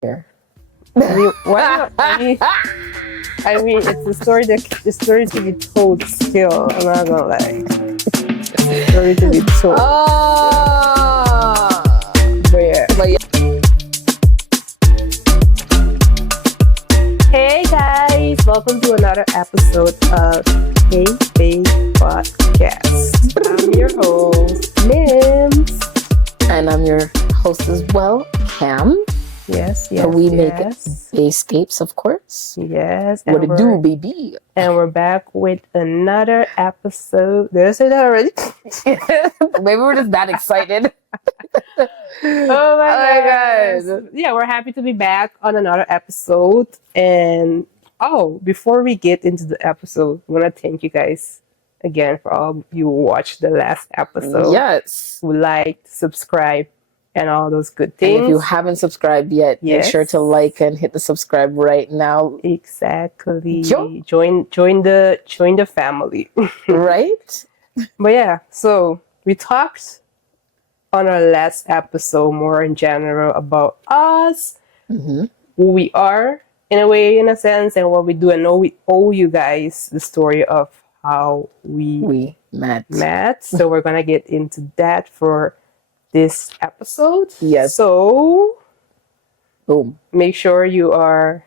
here. I mean, why not? I mean, it's the story to be told still. I'm not gonna lie. The story to be told. But yeah. Hey guys, welcome to another episode of Hey Hey Podcast. I'm your host, Mims. And I'm your host as well, Cam. Yes. And we make escapes, of course. Yes. What it do, baby? And we're back with another episode. Did I say that already? Maybe we're just that excited. Oh my God. Yeah, we're happy to be back on another episode. And before we get into the episode, I want to thank you guys again for all you who watched the last episode. Yes. Who liked, subscribe, and all those good things. And if you haven't subscribed yet, make sure to like and hit the subscribe right now. Exactly. Yo. Join the family. Right? But yeah, so we talked on our last episode more in general about us, who we are in a sense, and what we do. And we owe you guys the story of how we met. So we're gonna get into that for this episode. Yes. So boom. Make sure you are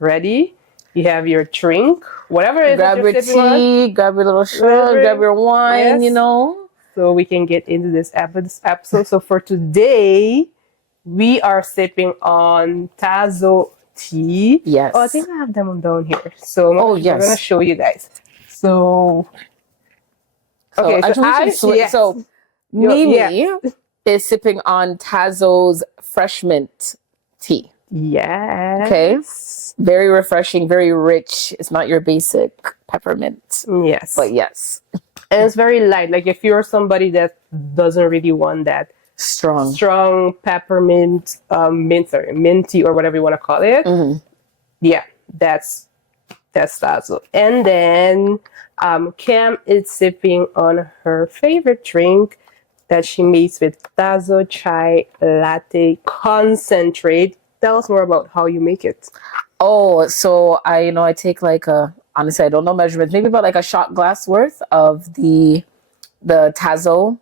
ready. You have your drink, whatever it is. Grab your tea, grab your little shot, grab your wine, So we can get into this episode. So for today, we are sipping on Tazo tea. Yes. Oh, I think I have them down here. So I'm yes. gonna show you guys. So Mimi is sipping on Tazo's fresh mint tea. Yes. Okay. Very refreshing, very rich. It's not your basic peppermint. Yes. But yes. And it's very light. Like if you're somebody that doesn't really want that strong peppermint, minty or whatever you want to call it. Mm-hmm. Yeah, that's Tazo. And then Cam is sipping on her favorite drink that she makes with Tazo chai latte concentrate. Tell us more about how you make it. Oh, so I take honestly, I don't know measurements, maybe about like a shot glass worth of the Tazo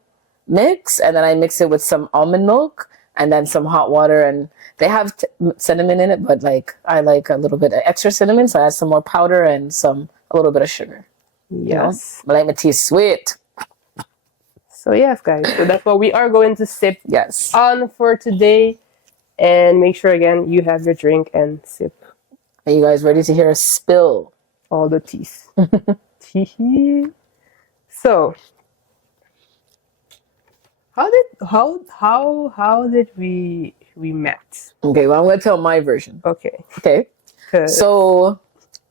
mix, and then I mix it with some almond milk and then some hot water, and they have cinnamon in it, but I like a little bit of extra cinnamon, so I add some more powder and a little bit of sugar. Yes. But I like my tea sweet. So yes, guys, so that's what we are going to sip on for today. And make sure, again, you have your drink and sip. Are you guys ready to hear us spill all the teas? So, how did we met? Okay, well, I'm going to tell my version. Okay. So,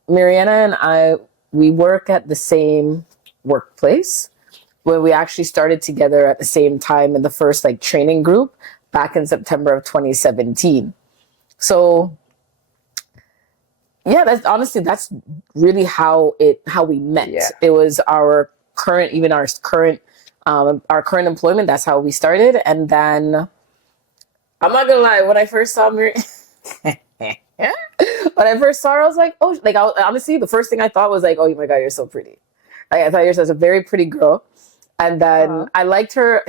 Mariana and we work at the same workplace, where we actually started together at the same time in the first training group back in September of 2017. So yeah, that's really how we met. Yeah. It was our current employment. That's how we started. And then I'm not gonna lie, when I first saw her, I was like, honestly, the first thing I thought was oh my God, you're so pretty. I thought you're such a very pretty girl. And then I liked her.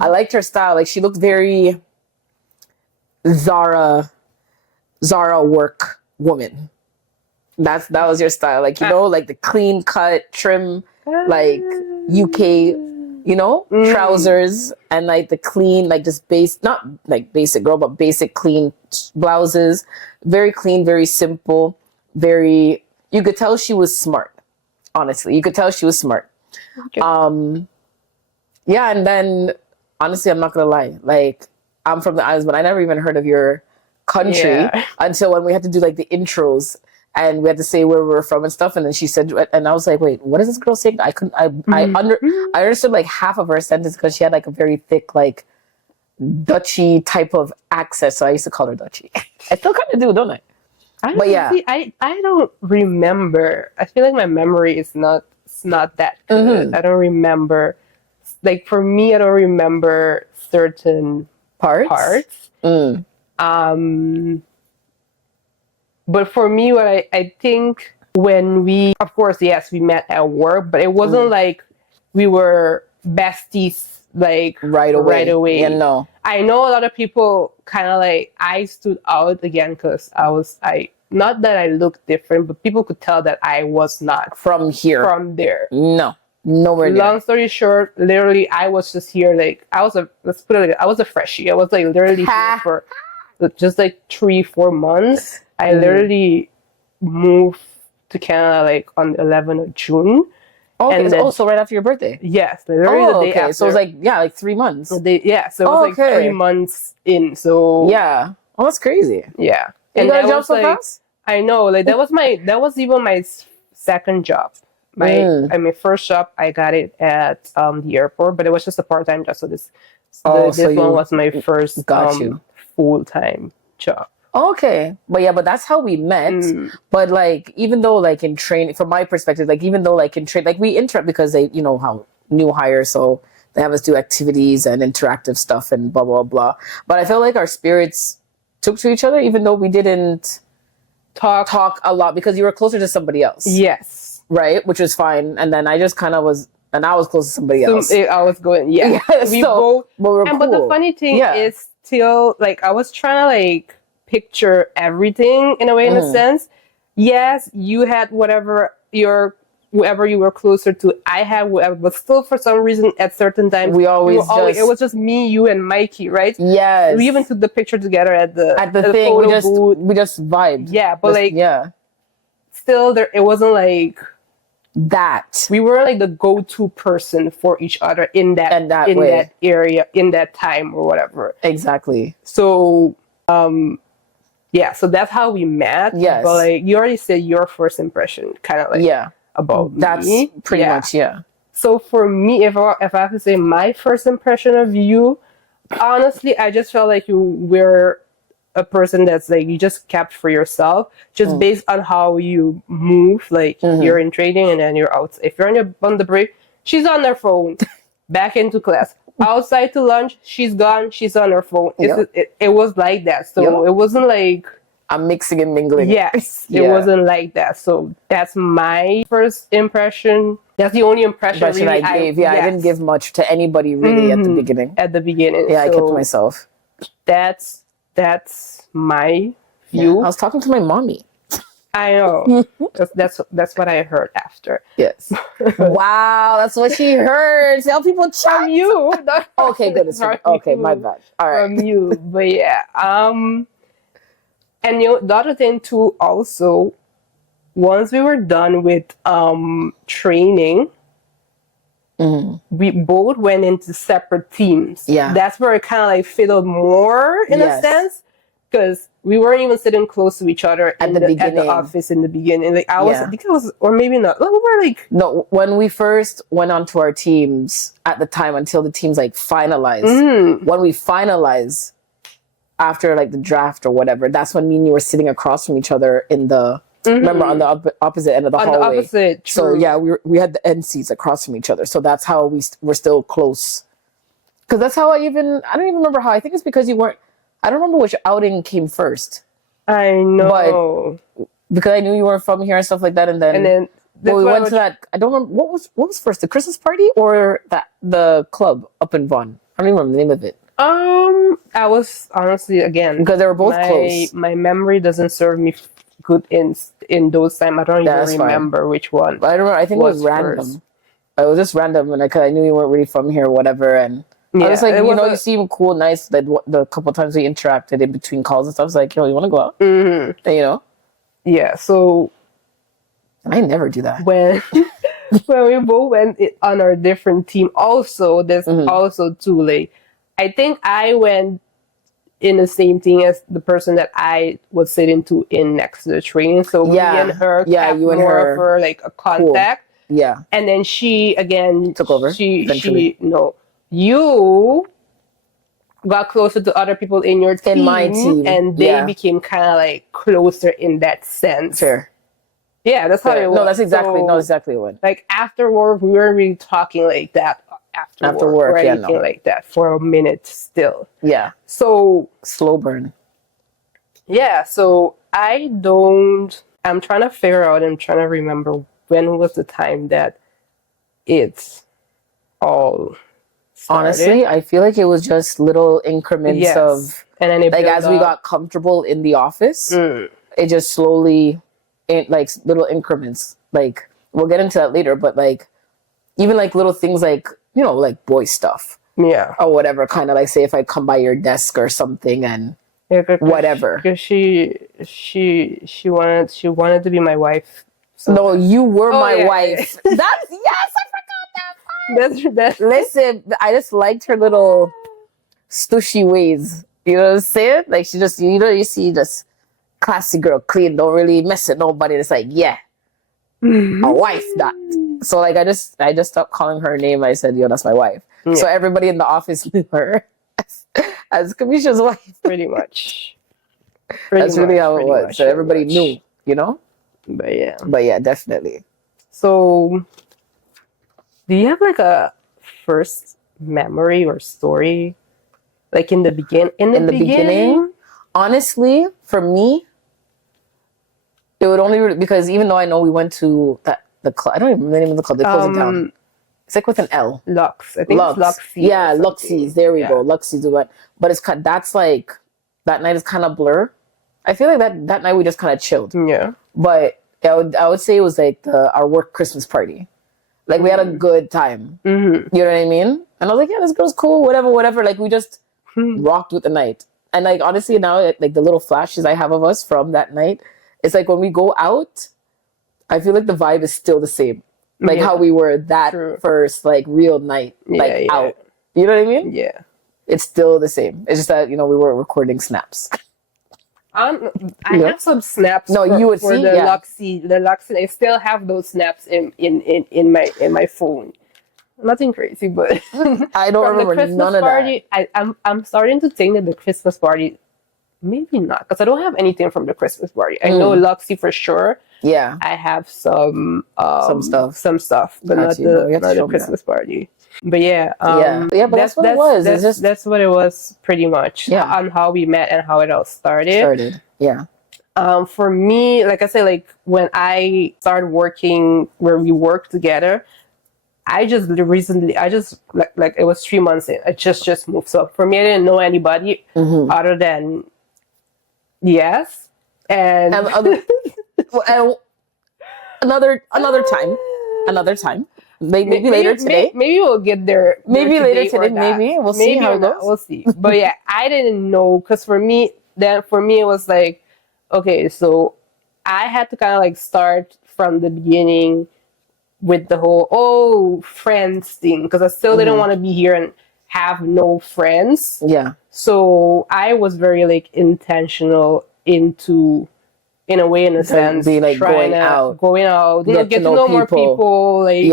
I liked her style. She looked very Zara work woman. That was your style. The clean cut, trim, UK, trousers, and the clean, just not basic girl, but basic clean blouses. Very clean, very simple, you could tell she was smart. Honestly, you could tell she was smart. Okay. And then honestly, I'm not gonna lie. I'm from the islands, but I never even heard of your country until when we had to do the intros and we had to say where we were from and stuff. And then she said, and I was like, wait, what is this girl saying? I couldn't. I understood half of her sentence because she had a very thick Dutchy type of accent. So I used to call her Dutchy. I still kind of do, don't I? I don't remember. I feel like my memory is not that good. I don't remember. For me, I don't remember certain parts. But for me, what I think when we, of course, yes, we met at work, but it wasn't like we were besties like Right away. right away. Yeah, no. I know a lot of people kind of like, I stood out again because not that I looked different, but people could tell that I was not From here. from there. No. Nowhere near. Long story short, literally, I was just here like let's put it like I was a freshie. I was like literally here for just like 3-4 months. I literally moved to Canada like on the 11th of June. Okay, and then, so right after your birthday. Yes, literally the day after. So it was like 3 months. So it was like 3 months in. So yeah. Oh, that's crazy. Yeah. And that jump so fast? I know, like that was even my second job. My first job, I got it at the airport, but it was just a part-time job. So this one was my first full-time job. Okay. But that's how we met. But like, even though like in training, from my perspective, like even though like in training, like we interact because they, you know, how new hires, so they have us do activities and interactive stuff and blah, blah, blah. But I feel like our spirits took to each other, even though we didn't talk a lot because you were closer to somebody else. Yes. Right? Which was fine. And then I just kind of was, and I was close to somebody else. I was going, yeah. We both. But the funny thing is still, like, I was trying to, like, picture everything in a way, in a sense. Yes, you had whoever you were closer to. I had whoever, but still for some reason at certain times it was just me, you, and Mikey, right? Yes. We even took the picture together at the thing. Photo booth. We just vibed. Yeah, but still there. It wasn't like that. We were like the go-to person for each other in that area, in that time or whatever. Exactly. So. So that's how we met. Yes. But like you already said, your first impression, kind of like about that's me. Pretty much. So for me, if I have to say my first impression of you, honestly, I just felt like you were a person that's like you just kept for yourself, just based on how you move. Like you're in training and then you're out. If you're on the break, she's on her phone, back into class. Outside to lunch, she's gone. She's on her phone. It was like that. So it wasn't like I'm mixing and mingling. Yes, it wasn't like that. So that's my first impression. That's the only impression really I gave. I didn't give much to anybody really at the beginning. At the beginning, I kept to myself. That's my view. I was talking to my mommy. I know. That's what I heard after. Yes. Wow, that's what she heard. Tell people from you. Okay, good. Okay, my bad. All right. From you, but yeah. And the other thing too, also, once we were done with training, we both went into separate teams. Yeah, that's where it kind of like fiddled more in a sense. Because we weren't even sitting close to each other at the office in the beginning. Like I think I was, or maybe not. We were like when we first went onto our teams at the time until the teams like finalized. When we finalized after like the draft or whatever, that's when me and you were sitting across from each other in the remember on the opposite end of the hallway. The opposite, true. So we had the end seats across from each other. So that's how we were still close. Because that's how I don't even remember how. I think it's because you weren't. I don't remember which outing came first. I know. But because I knew you weren't from here and stuff like that. And then when we went to that, I don't remember, what was first, the Christmas party or the club up in Vaughan? I don't even remember the name of it. I was honestly, again, because they were both close. My memory doesn't serve me good in those times. I don't even remember which one. But I don't remember. I think it was random. First. It was just random, and I knew you weren't really from here or whatever, and I was like, you seem cool, nice. Like the couple of times we interacted in between calls and stuff, I was like, yo, you want to go out? And, Yeah. So I never do that. When we both went on our different team, also there's also too like I think I went in the same thing as the person that I was sitting to in next to the training. So me and her kept you and more of her like a contact. Cool. Yeah. And then she again took over. You got closer to other people in your team. In my team. And they became kind of like closer in that sense. Sure. Yeah, that's how it was. No, that's exactly what it was. Like after work, we weren't really talking like that after work or anything like that for a minute still. Yeah. So slow burn. Yeah, so I'm trying to figure out, I'm trying to remember when was the time that it's all started. Honestly, I feel like it was just little increments of, and then it like, built as we up. got comfortable in the office, it just slowly, like, little increments. Like, we'll get into that later, but, like, even, like, little things like, like boy stuff. Yeah. Or whatever, kind of like, say if I come by your desk or something and whatever. Because she wanted to be my wife. So no, you were my wife. That's, yes, I forgot that part. That's Listen, I just liked her little stushy ways. You know what I'm saying? Like, she just, you see this classy girl, clean, don't really mess with nobody. It's like, yeah, a wife that. So like, I just stopped calling her name. I said, that's my wife. Yeah. So everybody in the office knew her as Kamisha's wife. Pretty much. That's really how it was. So everybody knew, But yeah, definitely. So, do you have like a first memory or story, like in the beginning? Honestly, for me, it would only because even though I know we went to the club, I don't even remember the name of the club. They closed it down. It's like with an L. Lux. I think it's Luxy. Yeah, Luxy's. There we go. Luxy's. But it's that's like, that night is kind of blur. I feel like that night we just kind of chilled. Yeah. But I would say it was like our work Christmas party. Like, we had a good time. Mm-hmm. You know what I mean? And I was like, yeah, this girl's cool, whatever. Like, we just rocked with the night. And like, honestly, now, like, the little flashes I have of us from that night, it's like when we go out, I feel like the vibe is still the same. Like how we were that first, like, real night, out. You know what I mean? Yeah. It's still the same. It's just that, we were recording snaps. I have some snaps. No, you would for see the Luxy. I still have those snaps in my phone. Nothing crazy, but I don't remember none of party, that. I'm starting to think that the Christmas party, maybe not, because I don't have anything from the Christmas party. I know Luxy for sure. Yeah, I have some stuff, but not the Christmas party. But but that's what it was. That's what it was pretty much. Yeah, on how we met and how it all started. Yeah. For me, like I said, like when I started working where we work together, I just like it was 3 months in. I just moved. So for me, I didn't know anybody other than and another time. Maybe later today. Maybe we'll get there. Maybe later today. Maybe we'll see how it goes. We'll see. But yeah, I didn't know, because for me it was like, okay, so I had to kind of like start from the beginning with the whole friends thing, because I still didn't want to be here and have no friends. Yeah. So I was very like intentional into, in a way, in a sense, be like going out, get to know more people, like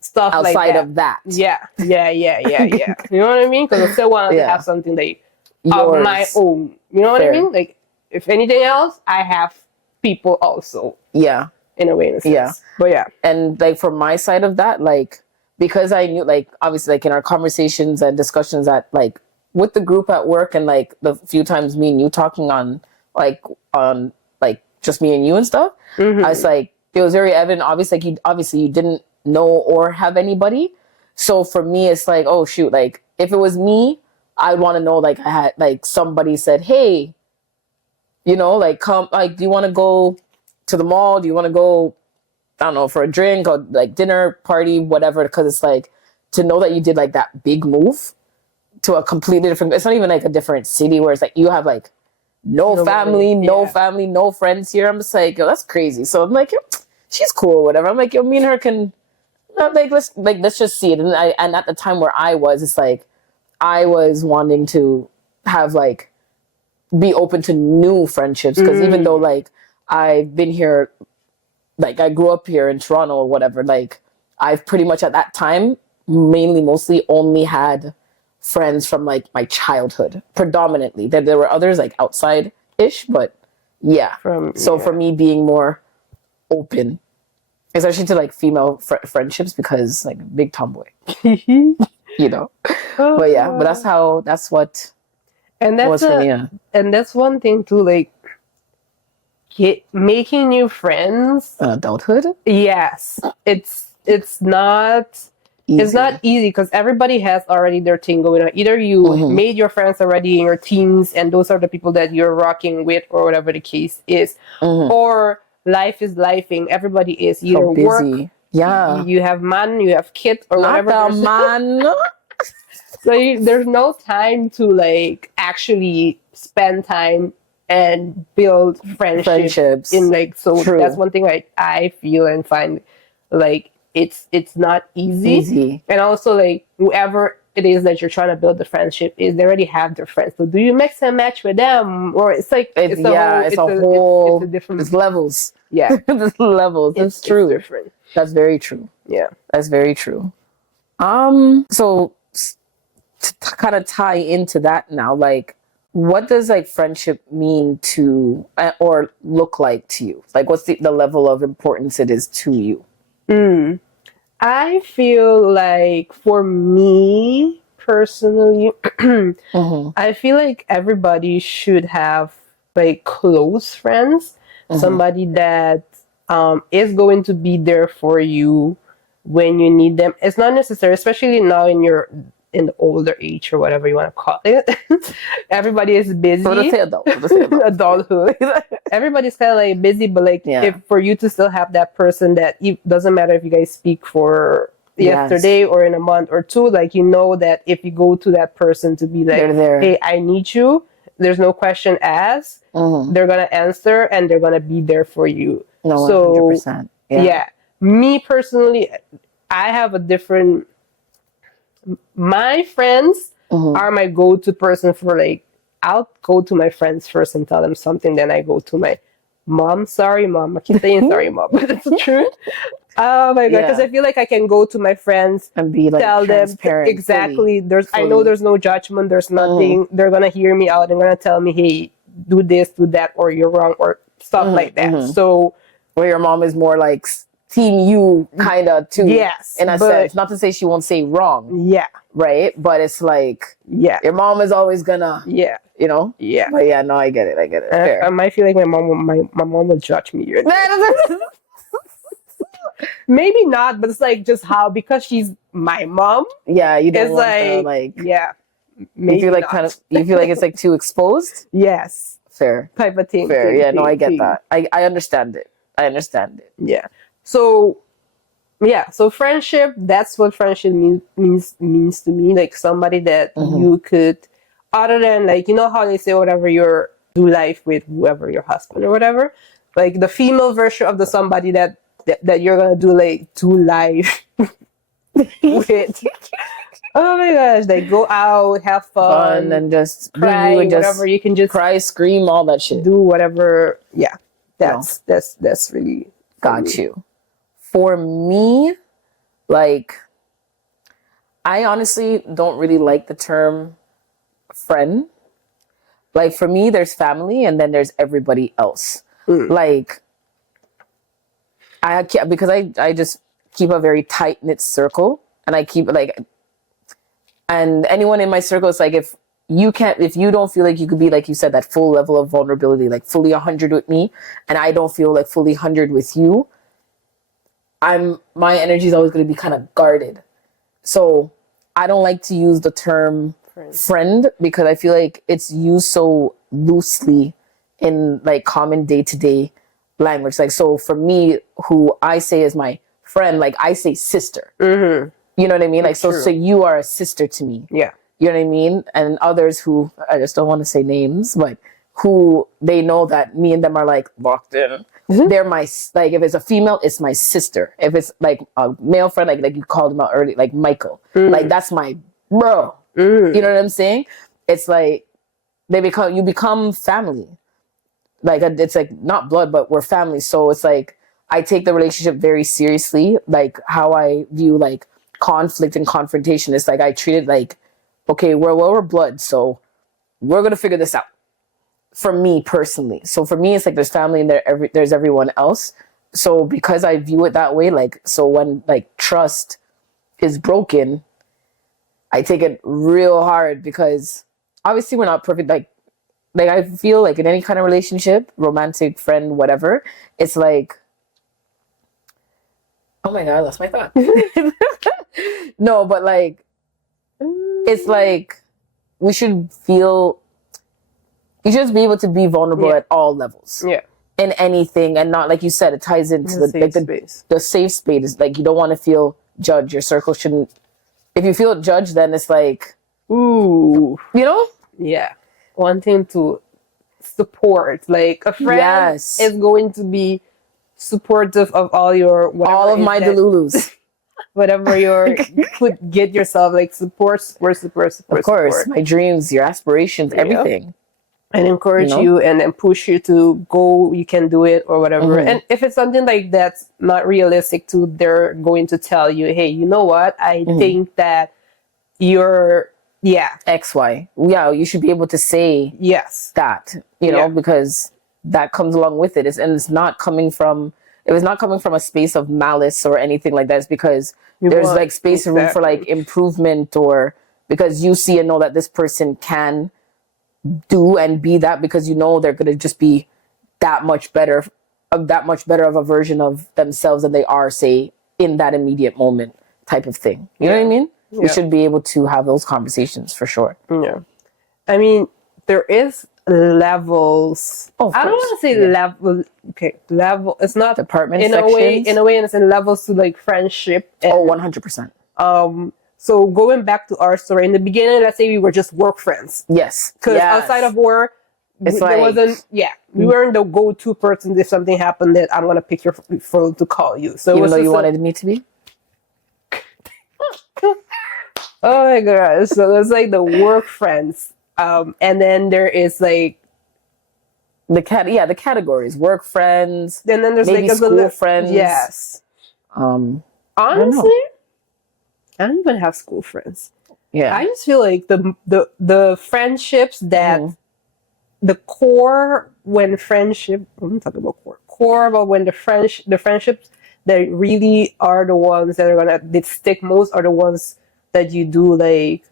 stuff outside like that. Of that. Yeah. You know what I mean? Because I still wanted to have something like of my own. You know what I mean? Like, if anything else, I have people also. Yeah. In a way, in a sense. Yeah. But yeah. And like, from my side of that, like, because I knew, like, obviously, like, in our conversations and discussions at, like, with the group at work, and like the few times me and you talking on just me and you and stuff, I was like, it was very evident, obviously you didn't know or have anybody. So for me, it's like, oh shoot, like, if it was me, I'd want to know, like, I had, like, somebody said, hey, like, come, like, do you want to go to the mall? Do you want to go, I don't know, for a drink or like dinner party, whatever? Because it's like, to know that you did like that big move to a completely different, it's not even like a different city, where it's like you have like no family, no friends here. I'm just like, yo, that's crazy. So I'm like, yo, she's cool, whatever. I'm like, yo, me and her can let's just see it. And at the time where I was, it's like, I was wanting to have like, be open to new friendships, because even though like I've been here, like I grew up here in Toronto or whatever, like I've pretty much at that time mostly only had friends from like my childhood, predominantly. There were others like outside-ish, but for me, being more open, especially to like female friendships, because like big tomboy, but that's what. And that's for me, yeah. And that's one thing too, like making new friends. Adulthood. Yes, it's not. Easy. It's not easy because everybody has already their thing going on. Either you made your friends already in your teens, and those are the people that you're rocking with, or whatever the case is, or life is lifing. Everybody is either so busy. Work. Yeah, you have man, you have kids, or not whatever. the man. So there's no time to like actually spend time and build friendships in like so. True. That's one thing I feel and find like it's not easy. And also like whoever it is that you're trying to build the friendship is they already have their friends. So do you mix and match with them, or it's like it's a different. It's levels. Yeah, it's levels. It's true. It's different. That's very true. Yeah, that's very true. So to kind of tie into that now, like, what does like friendship mean to or look like to you? Like, what's the level of importance it is to you? I feel like for me personally, I feel like everybody should have like close friends, somebody that is going to be there for you when you need them. It's not necessary, especially now in the older age or whatever you want to call it. Everybody is busy. Let's say adulthood. Everybody's kind of like busy, but like if for you to still have that person that doesn't matter if you guys speak for yesterday or in a month or two, like you know that if you go to that person to be like, hey, I need you, there's no question asked. They're gonna answer and they're gonna be there for you. No, so 100%. Yeah. Me personally, I have a different. My friends are my go-to person for like, I'll go to my friends first and tell them something, then I go to my mom. Sorry, mom. I keep saying sorry, mom, but it's the truth. Oh my god, because I feel like I can go to my friends and be like tell them exactly. I know there's no judgment. There's nothing. They're gonna hear me out. They're gonna tell me, hey, do this, do that, or you're wrong, or stuff like that. So, where your mom is more like team you kind of too. Yes, in a sense. Not to say she won't say wrong. Yeah. Right? But it's like, your mom is always gonna, you know? Yeah. But yeah, no, I get it. Fair. I might feel like my mom will judge me. Maybe not, but it's like just how, because she's my mom. Yeah, you don't want like, yeah. Maybe you feel like you feel like it's like too exposed? Yes. Fair. Type of thing. Fair. Yeah, no, I get that. I understand it. Yeah. So friendship, that's what friendship means to me. Like somebody that you could, other than like, you know how they say whatever you're do life with whoever your husband or whatever, like the female version of the somebody that you're gonna do life with. Oh my gosh, like go out, have fun and just cry, be you and whatever you can just cry, scream, all that shit. Do whatever. Yeah. That's really got you. For me, like, I honestly don't really like the term friend. Like, for me, there's family and then there's everybody else. Like, because I just keep a very tight-knit circle, and I keep like, and anyone in my circle is like, if you don't feel like you could be, like you said, that full level of vulnerability, like fully 100 with me, and I don't feel like fully 100 with you, my energy is always going to be kind of guarded. So I don't like to use the term friend because I feel like it's used so loosely in like common day-to-day language. Like, so for me, who I say is my friend, like I say sister. You know what I mean? Like, so you are a sister to me. Yeah. You know what I mean? And others who, I just don't want to say names, but who they know that me and them are like locked in. They're my, like, if it's a female, it's my sister. If it's like a male friend, like you called him out early, like Michael, like that's my bro. You know what I'm saying? It's like you become family. Like it's like not blood, but we're family. So it's like, I take the relationship very seriously. Like how I view like conflict and confrontation. It's like, I treat it like, okay, we're blood, so we're gonna figure this out. For me personally, so for me, it's like there's family and there's everyone else. So because I view it that way, like, so when like trust is broken, I take it real hard because obviously we're not perfect. Like I feel like in any kind of relationship, romantic, friend, whatever, it's like, oh my God, I lost my thought. No, but like, it's like we should feel, you should just be able to be vulnerable at all levels. Yeah. In anything, and not, like you said, it ties into the safe space. The safe space is like, you don't want to feel judged. Your circle shouldn't, if you feel judged, then it's like, ooh, you know? Yeah. Wanting to support, like a friend is going to be supportive of all your, all of my delulus. Whatever you could get yourself, like support. Of course, my dreams, your aspirations, everything. And encourage you and then push you to go, you can do it or whatever. And if it's something like that's not realistic too, they're going to tell you, hey, you know what? I think that you're, XY. Yeah, you should be able to say that, you know, because that comes along with it. It's not coming from, if it's not coming from a space of malice or anything like that, it's because there's like space and room for like improvement, or because you see and know that this person can do and be that, because you know they're going to just be that much better of a version of themselves than they are, say, in that immediate moment type of thing. You know what I mean? We should be able to have those conversations for sure. Yeah. I mean, there is levels. Oh, I don't want to say level. Okay, level. It's not department in sections. In a way, and it's in levels to like friendship. And, 100%. So going back to our story, in the beginning, let's say we were just work friends. Yes. Because outside of work, it's there wasn't, we weren't the go-to person if something happened that I'm going to pick your phone to call you. So even though you wanted me to be? Oh my God. So there's like the work friends. And then there is like the categories, work friends. And then there's maybe like school friends. Yes. Honestly, I don't even have school friends. Yeah. I just feel like the friendships that the core when friendship, I'm talking about core, but when the friendships that really are the ones that are gonna stick most are the ones that you do like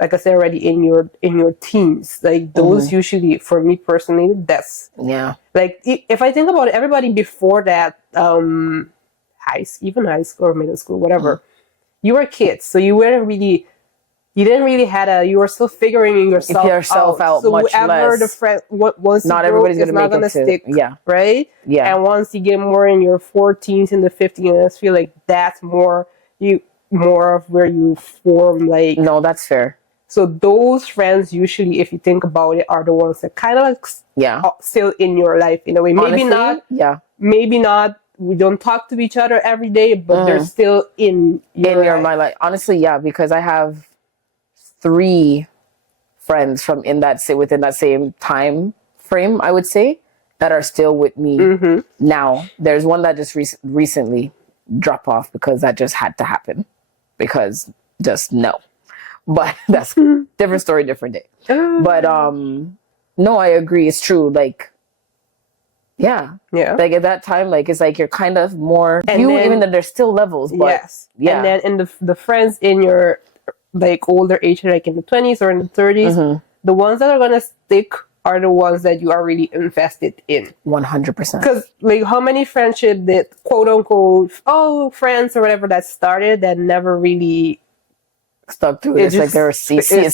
I said already in your teams. Like those usually, for me personally, that's like if I think about it, everybody before that, high school or middle school, whatever. You were kids, so you didn't really you were still figuring yourself out. So much whoever less. The friend, once not you everybody's grow, going to make it stick, right? Yeah. And once you get more in your 14s and the 15s, I feel like that's more of where you form like. No, that's fair. So those friends usually, if you think about it, are the ones that kind of like still in your life in a way. Maybe honestly, not. Yeah. Maybe not. We don't talk to each other every day, but they're still in my life. Honestly, yeah, because I have 3 friends from within that same time frame, I would say, that are still with me now. There's one that just recently dropped off because that just had to happen, because just no. But that's different story, different day. But no, I agree. It's true. Like. Yeah. Like at that time, like it's like you're kind of more even though there's still levels. But and then in the friends in your like older age, like in the 20s or in the 30s, the ones that are gonna stick are the ones that you are really invested in. 100%. Because like how many friendship that quote unquote friends or whatever that started that never really stuck through. It's like they're it's like season.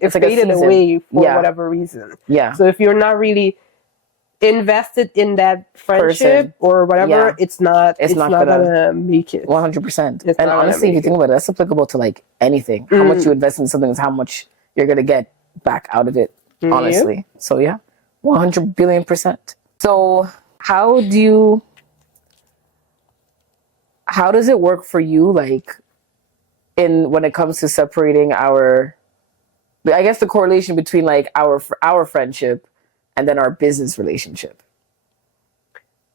It's like faded away for whatever reason. Yeah. So if you're not really invested in that friendship or whatever, it's not gonna make it. 100%. And honestly, if you think about it, that's applicable to like anything. How much you invest in something is how much you're gonna get back out of it. Honestly. So yeah, 100 billion%. So how does it work for you, like when it comes to separating I guess the correlation between like our friendship and then our business relationship?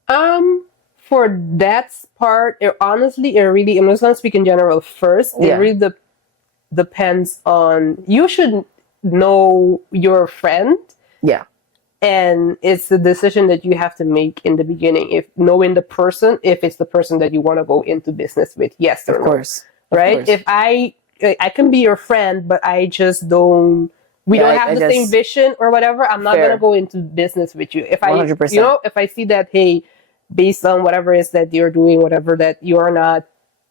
For that part, honestly, I'm just gonna speak in general first. It really depends on, you should know your friend. Yeah. And it's the decision that you have to make in the beginning. If knowing the person, if it's the person that you want to go into business with, yes or no. Of course. Right? If I can be your friend, but I just don't we don't have the same vision or whatever, I'm not going to go into business with you. If 100%. If I see that, hey, based on whatever it is that you're doing, whatever, that you're not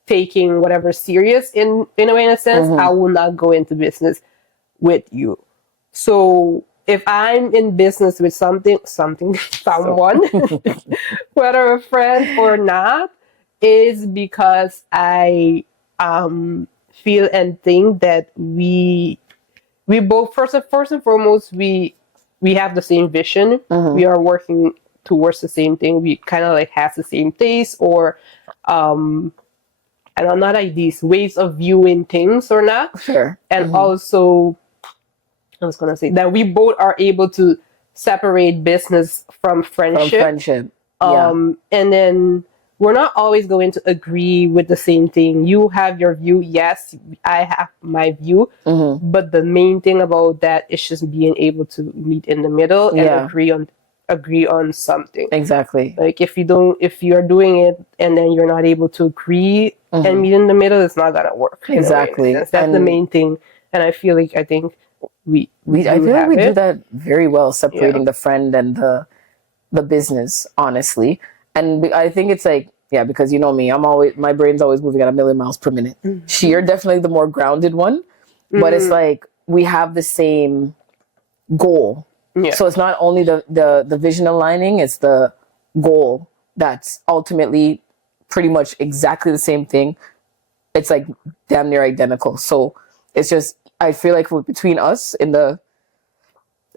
taking whatever serious in a way, in a sense, I will not go into business with you. So if I'm in business with someone, whether a friend or not, is because I feel and think that we both, first and foremost, we have the same vision. We are working towards the same thing. We kind of like have the same taste, or I don't know, not ideas, ways of viewing things or not. Sure. And also, I was gonna say that we both are able to separate business from friendship. And then we're not always going to agree with the same thing. You have your view, yes, I have my view, but the main thing about that is just being able to meet in the middle and agree on something. Exactly. Like if you're doing it and then you're not able to agree and meet in the middle, it's not gonna work. Exactly. That's the main thing. And I feel like, I think we do that very well, separating the friend and the business, honestly. And I think it's like, because you know me, my brain's always moving at a million miles per minute. You're definitely the more grounded one, but it's like we have the same goal. So it's not only the vision aligning, it's the goal that's ultimately pretty much exactly the same thing. It's like damn near identical. So it's just, I feel like between us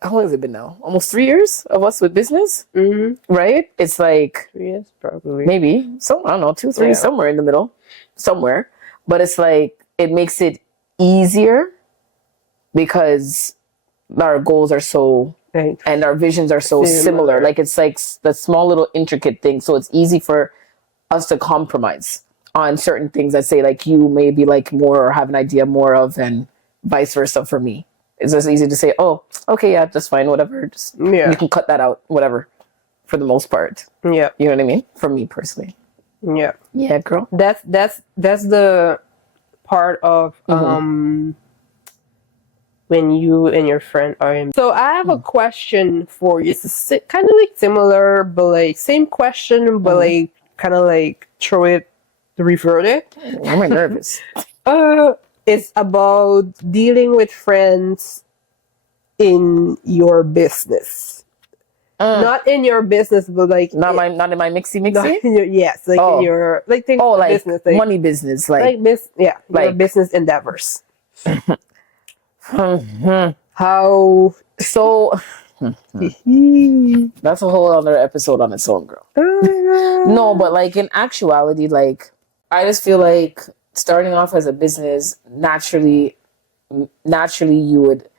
how long has it been now? Almost 3 years of us with business, right? It's like 3 years, probably. Maybe. I don't know, 2, 3, somewhere in the middle, somewhere. But it's like, it makes it easier because our goals are so, and our visions are so similar. Like, it's like the small little intricate thing. So it's easy for us to compromise on certain things that say, like, you maybe like more or have an idea more of, and vice versa for me. It's just easy to say, oh, okay, yeah, that's fine, whatever. Just you can cut that out, whatever, for the most part. Yeah. You know what I mean? For me personally. Yeah. Yeah, girl. That's the part of when you and your friend are in. So I have a question for you. It's kind of like similar, but like same question, but like kind of like revert it. Why am I nervous? It's about dealing with friends in your business. Not in your business, but like not in my mixy. Yes, like in your like things like business, like money business, like your business endeavors. How so? That's a whole other episode on its own, girl. No, but like in actuality, like I just feel like starting off as a business, naturally you would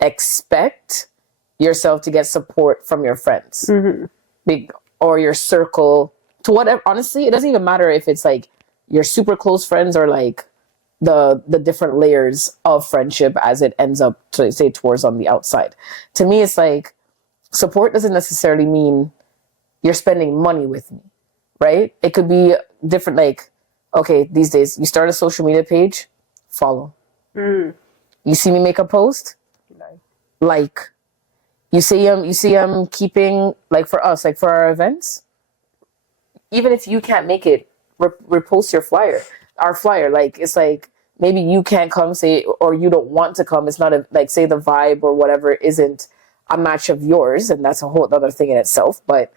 expect yourself to get support from your friends, or your circle, to whatever. Honestly, it doesn't even matter if it's like your super close friends or like the different layers of friendship as it ends up to say towards on the outside. To me, it's like support doesn't necessarily mean you're spending money with me, right? It could be different. Like, okay, these days you start a social media page, follow. You see me make a post, like. You see I'm keeping, like for us, like for our events, even if you can't make it, repost our flyer. Like, it's like, maybe you can't come, say, or you don't want to come. It's not like, say the vibe or whatever isn't a match of yours. And that's a whole other thing in itself. But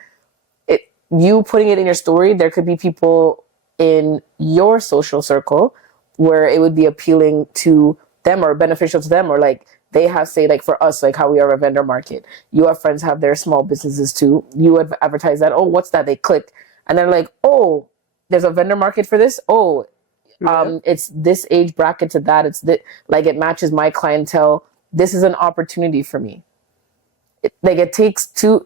you putting it in your story, there could be people in your social circle where it would be appealing to them or beneficial to them, or like, they have, say, like for us, like how we are a vendor market. You have friends have their small businesses too. You advertise that. Oh, what's that? They click. And they're like, oh, there's a vendor market for this? Oh, it's this age bracket to that. It's that, like, it matches my clientele. This is an opportunity for me. It takes, I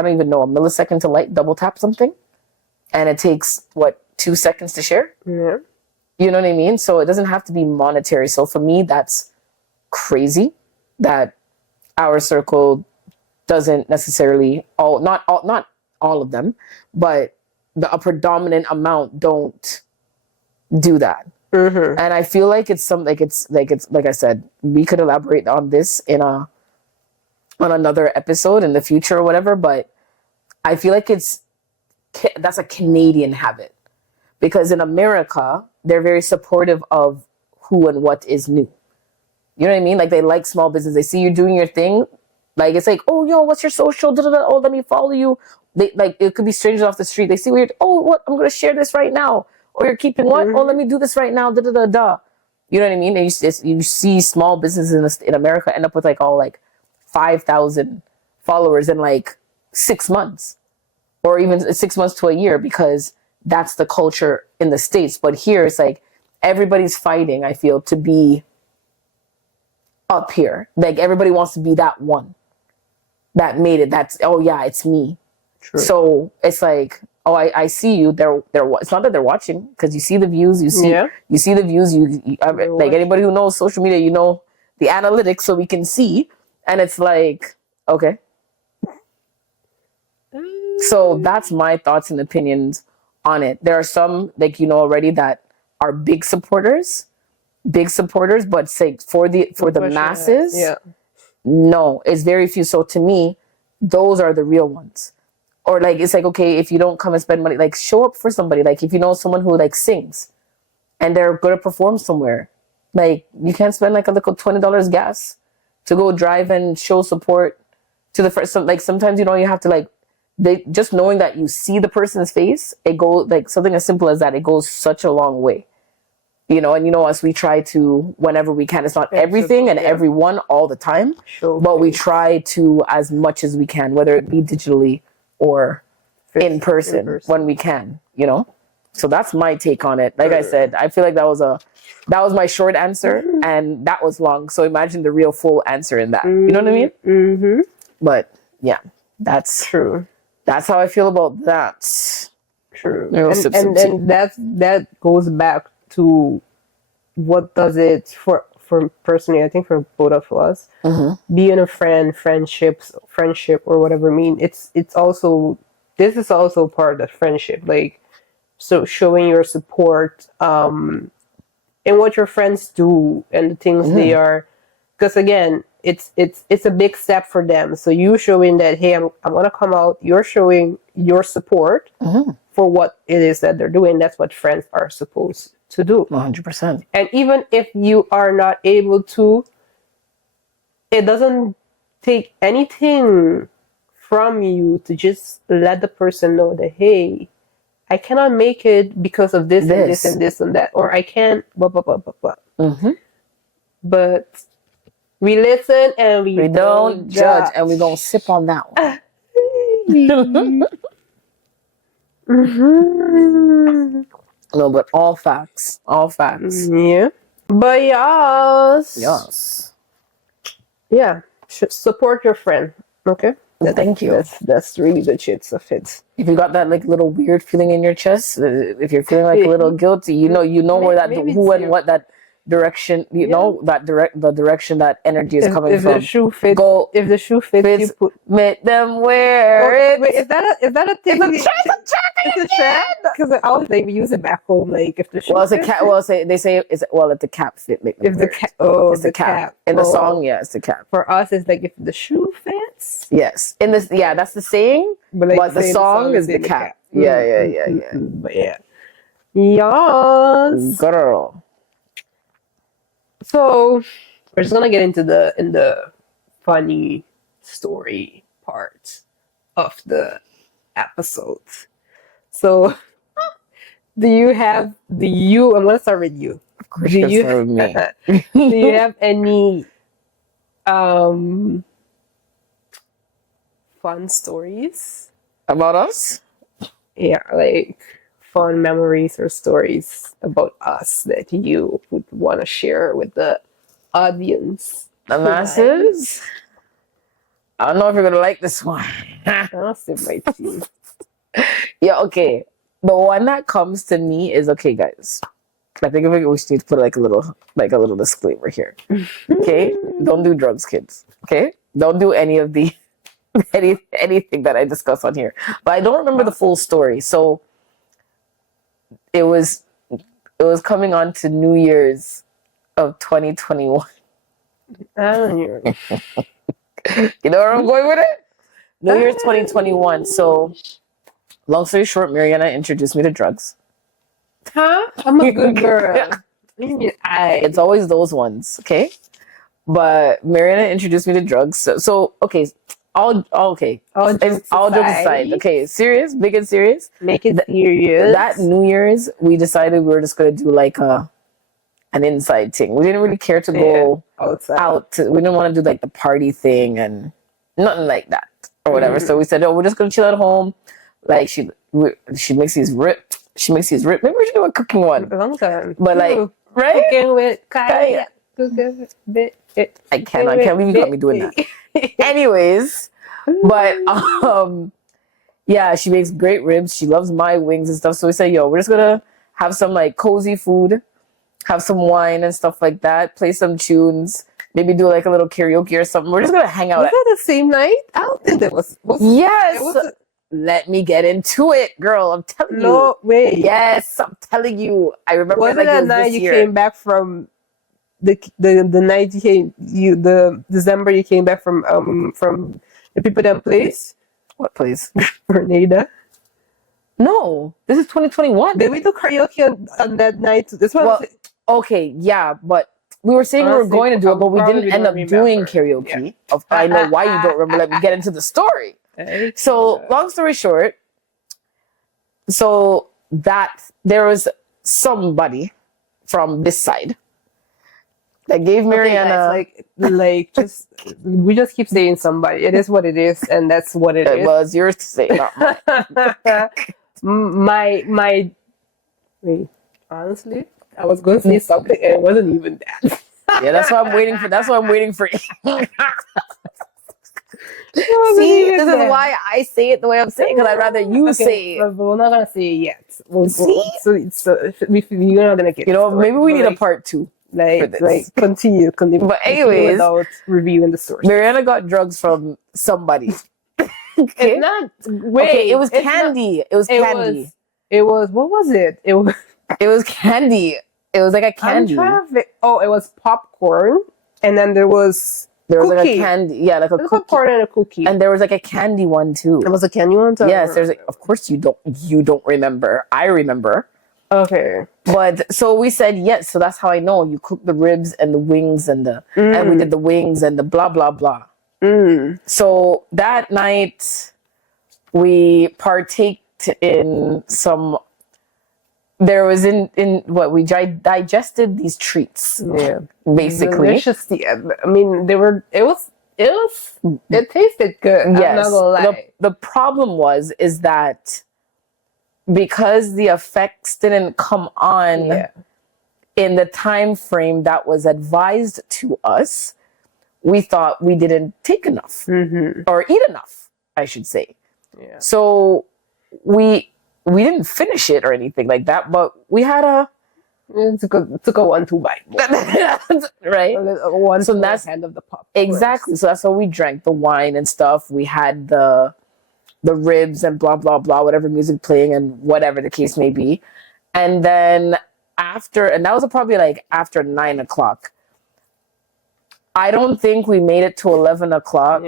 don't even know, a millisecond to double tap something. And it takes, 2 seconds to share? Yeah. You know what I mean? So it doesn't have to be monetary. So for me, that's crazy that our circle doesn't necessarily not all of them, but a predominant amount don't do that. Mm-hmm. And I feel like it's some like like I said, we could elaborate on this on another episode in the future or whatever, but I feel like that's a Canadian habit, because in America they're very supportive of who and what is new. You know what I mean? Like, they like small business. They see you doing your thing. Like, it's like, oh, yo, what's your social? Da-da-da. Oh, let me follow you. They, like, it could be strangers off the street. They see weird. Oh, what? I'm going to share this right now. Or you're keeping what? Oh, let me do this right now. Da-da-da-da. You know what I mean? And you see small businesses in America end up with, like, 5,000 followers in, like, 6 months. Or even 6 months to a year, because that's the culture in the States. But here, it's like everybody's fighting, I feel, to be up here. Like, everybody wants to be that one that made it. That's, oh yeah, it's me. True. So it's like, oh, I see you. They're it's not that they're watching, because you see the views. You see the views. Like, anybody who knows social media, you know the analytics, so we can see. And it's like, okay. So that's my thoughts and opinions on it. There are some, like, already that are big supporters, but say for the masses, no, it's very few. So to me, those are the real ones. Or, like, it's like, okay, if you don't come and spend money, like, show up for somebody. Like, if you know someone who, like, sings and they're going to perform somewhere, like, you can't spend like a little $20 gas to go drive and show support to the first. Like, sometimes, you have to, like, just knowing that you see the person's face, it goes, like, something as simple as that, it goes such a long way. And us, we try to, whenever we can, it's not everything and everyone all the time, but we try to, as much as we can, whether it be digitally or in person when we can, So that's my take on it. Like I said, I feel like that was my short answer, and that was long. So imagine the real full answer in that. You know what I mean? Mm-hmm. But yeah, that's true. That's how I feel about that. True. And that goes back to what does it for personally, I think for both of us, being a friendship or whatever mean, this is also part of the friendship. Like, so showing your support and what your friends do and the things they are, because again, it's a big step for them. So you showing that, hey, I'm gonna come out, you're showing your support for what it is that they're doing. That's what friends are supposed to do. 100%. And even if you are not able to, it doesn't take anything from you to just let the person know that, hey, I cannot make it because of this and this and this and that, or I can't blah blah blah blah blah. But we listen and we don't judge, and we gonna sip on that one. No, but all facts. Yeah. But yes. Yeah. Support your friend. Okay. Thank you. That's really the chits of it. If you got that, like, little weird feeling in your chest, if you're feeling like a little guilty, you know where that who and what that direction, know the direction that energy is coming from. If the shoe fits, you put. Make them wear it. Wait, is that a thing? It's a trend. Because I always we use it back home. Like, if the shoe. Well, it's a cap. Well, they say if the cap fit, make them if wear the cap. it. Oh, it's the cap. In the song, yeah, it's the cap. For us, it's like, if the shoe fits. Yes. In this, yeah, that's the saying. But the song is the cap. Yeah. But yeah. Yes. Girl. So we're just gonna get into the funny story part of the episode. So I'm gonna start with you. Of course, you start with me. Do you have any fun stories about us? Yeah, like fun memories or stories about us that you would want to share with the audience. The masses? I don't know if you're going to like this one. I'll sip my tea. Yeah, okay. The one that comes to me is, okay, guys. I think we should need to put like a little disclaimer here. Okay? Don't do drugs, kids. Okay? Don't do any of the anything that I discuss on here. But I don't remember the full story. So it was it was coming on to New Year's of 2021. I don't hear. You know where I'm going with it? New Year's 2021. So, long story short, Mariana introduced me to drugs. Huh? I'm a good girl. It's always those ones, okay? But Mariana introduced me to drugs. So okay, all okay. All jokes aside. Okay, serious, big and serious. Make it serious. That New Year's, we decided we were just gonna do like an inside thing. We didn't really care to go out. We didn't want to do like the party thing and nothing like that or whatever. So we said, oh, we're just gonna chill at home. Like she makes these rip. Maybe we should do a cooking one. Long time. But like, right? Cooking with Kaya. I can't believe you got me doing that. Anyways, but yeah, she makes great ribs. She loves my wings and stuff. So we said, yo, we're just gonna have some like cozy food, have some wine and stuff like that, play some tunes, maybe do like a little karaoke or something. We're just gonna hang out. Was that the same night? I don't think that was. Yes. Let me get into it, girl. I'm telling you. No, wait. Yes, I'm telling you. I remember was it that night you came back from the night the December you came back from the people that place? What place? Grenada. No, this is 2021. Did we do karaoke on that night? This one. Okay, yeah, but we were saying we were going to do it, but we didn't end up doing karaoke. Yeah. I know why you don't remember. Let me get into the story. So, long story short, so that there was somebody from this side that gave Mariana like just we just keep saying somebody. It is what it is, and that's what it is. It was yours to say, not mine. my wait, honestly, I was going to say something, and it wasn't even that. Yeah, that's what I'm waiting for. That's what I'm waiting for. See, this is why I say it the way I'm saying, because I'd rather you say it. But we're not gonna say it yet. See, so you're not gonna get. You know, maybe we need a part 2. Like continue. But anyways, without reviewing the source. Mariana got drugs from somebody. Okay. It's not. Wait, okay, it was candy. It was candy. It was. What was it? It was candy. It was like a candy. It was popcorn, and then there was like a candy. Yeah, like a cookie. Popcorn and a cookie. And there was like a candy one too. There was a candy one too. Yes, there's. Of course, you don't remember. I remember. Okay. But so we said yes. So that's how I know you cook the ribs and the wings and and we did the wings and the blah blah blah. So that night we partaked in some. There was in what we digested these treats. Yeah, basically. Delicious. I mean, it tasted good. Yes. I'm not gonna lie. The problem is that because the effects didn't come on in the time frame that was advised to us, we thought we didn't take enough or eat enough, I should say. Yeah. So we didn't finish it or anything like that, but we had took a 1-2 bite, right? One so that's hand of the pop. Exactly. So that's how we drank the wine and stuff. We had the ribs and blah blah blah, whatever music playing and whatever the case may be, and then and that was probably like after 9 o'clock. I don't think we made it to 11 o'clock,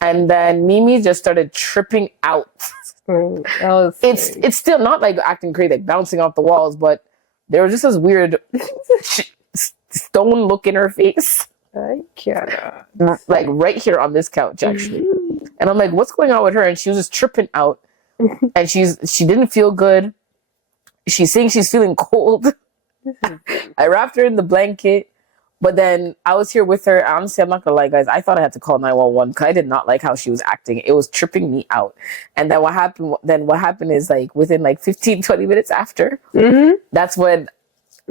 and then Mimi just started tripping out. It's still not like acting crazy, like bouncing off the walls, but there was just this weird stone look in her face. I can't. Like right here on this couch, actually. And I'm like, what's going on with her? And she was just tripping out. And she didn't feel good. She's saying she's feeling cold. I wrapped her in the blanket. But then I was here with her. Honestly, I'm not gonna lie, guys. I thought I had to call 911 because I did not like how she was acting. It was tripping me out. And then what happened is like within like 15, 20 minutes after, that's when